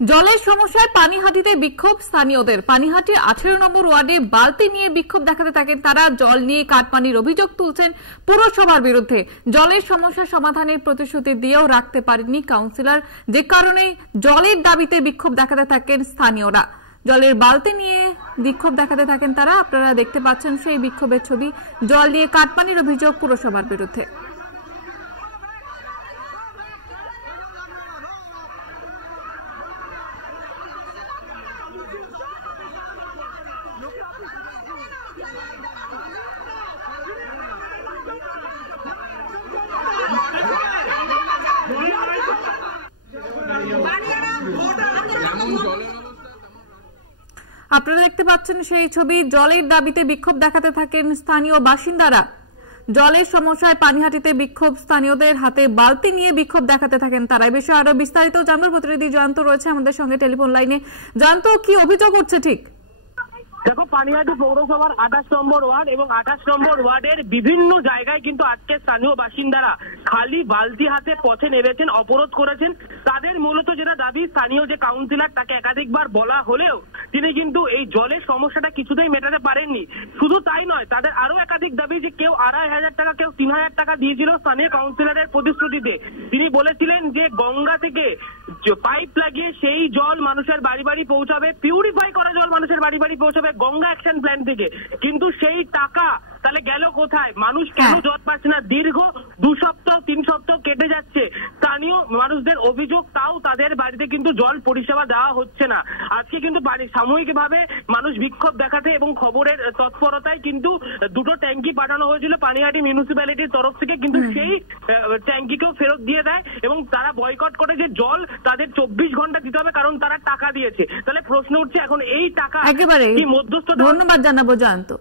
জলের সমস্যায় পানিহাটিতে বিক্ষোভ স্থানীয়দের। পানিহাটির 18 নম্বর ওয়ার্ডে বালতি নিয়ে বিক্ষোভ দেখাতে থাকেন তারা। জল নিয়ে কাটমানির অভিযোগ তুলছেন পুরসভার বিরুদ্ধে। জলের সমস্যা সমাধানের প্রতিশ্রুতি দিয়েও রাখতে পারেননি কাউন্সিলর, যে কারণে জলের দাবিতে বিক্ষোভ দেখাতে থাকেন স্থানীয়রা। জলের বালতি নিয়ে বিক্ষোভ দেখাতে থাকেন তারা। আপনারা দেখতে পাচ্ছেন সেই বিক্ষোভের ছবি। জল নিয়ে কাটমানির অভিযোগ পুরসভার বিরুদ্ধে। আপনারা দেখতে পাচ্ছেন সেই ছবি। জলের দাবিতে বিক্ষোভ দেখাতে থাকেন স্থানীয় বাসিন্দারা। জলের সমস্যায় পানিহাটিতে বিক্ষোভ, স্থানীয়দের হাতে বালতি নিয়ে বিক্ষোভ দেখাতে থাকেন তারা। এই বিষয়ে আরো বিস্তারিত জানবো। প্রতিনিধি জয়ন্ত রয়েছে আমাদের সঙ্গে টেলিফোন লাইনে। জয়ন্ত, কি অভিযোগ উঠছে ঠিক? দেখো, পানিহাটি পৌরসভার 28 নম্বর ওয়ার্ড এবং 28 নম্বর ওয়ার্ডের বিভিন্ন জায়গায় কিন্তু আজকে স্থানীয় বাসিন্দারা খালি বালতি হাতে পথে নেমেছেন, অবরোধ করেছেন। তাদের মূলত যেটা দাবি, স্থানীয় যে কাউন্সিলর তাকে একাধিকবার বলা হলেও তিনি কিন্তু এই জলের সমস্যাটা কিছুতেই মেটাতে পারেননি। শুধু তাই নয়, তাদের আরো একাধিক দাবি যে কেউ 2500 টাকা, কেউ 3000 টাকা দিয়েছিল স্থানীয় কাউন্সিলরের প্রতিশ্রুতিতে। তিনি বলেছিলেন যে গঙ্গা থেকে পাইপ লাগিয়ে সেই জল মানুষের বাড়ি বাড়ি পৌঁছাবে, পিউরিফাই করা জল মানুষের বাড়ি বাড়ি পৌঁছাবে গঙ্গা অ্যাকশন প্ল্যান থেকে। কিন্তু সেই টাকা তাহলে গেল কোথায়? মানুষ কেন জল পাচ্ছে না? দীর্ঘ 2 সপ্তাহ 3 সপ্তাহ কেটে যাচ্ছে। স্থানীয় মানুষদের অভিযোগ, তাও তাদের বাড়িতে কিন্তু জল পরিষেবা দেওয়া হচ্ছে না। আজকে কিন্তু সাময়িকভাবে মানুষ বিক্ষোভ দেখাতে এবং খবরের তৎপরতায় কিন্তু 2টো ট্যাঙ্কি পাঠানো হয়েছিল পানিহাটি মিউনিসিপ্যালিটির তরফ থেকে, কিন্তু সেই ট্যাঙ্কিকেও ফেরত দিয়ে দেয় এবং তারা বয়কট করে যে জল তাদের 24 ঘন্টা দিতে হবে, কারণ তারা টাকা দিয়েছে। তাহলে প্রশ্ন উঠছে এখন এই টাকা একেবারে কি মধ্যস্থ? ধন্যবাদ জানাবো জয়ন্ত।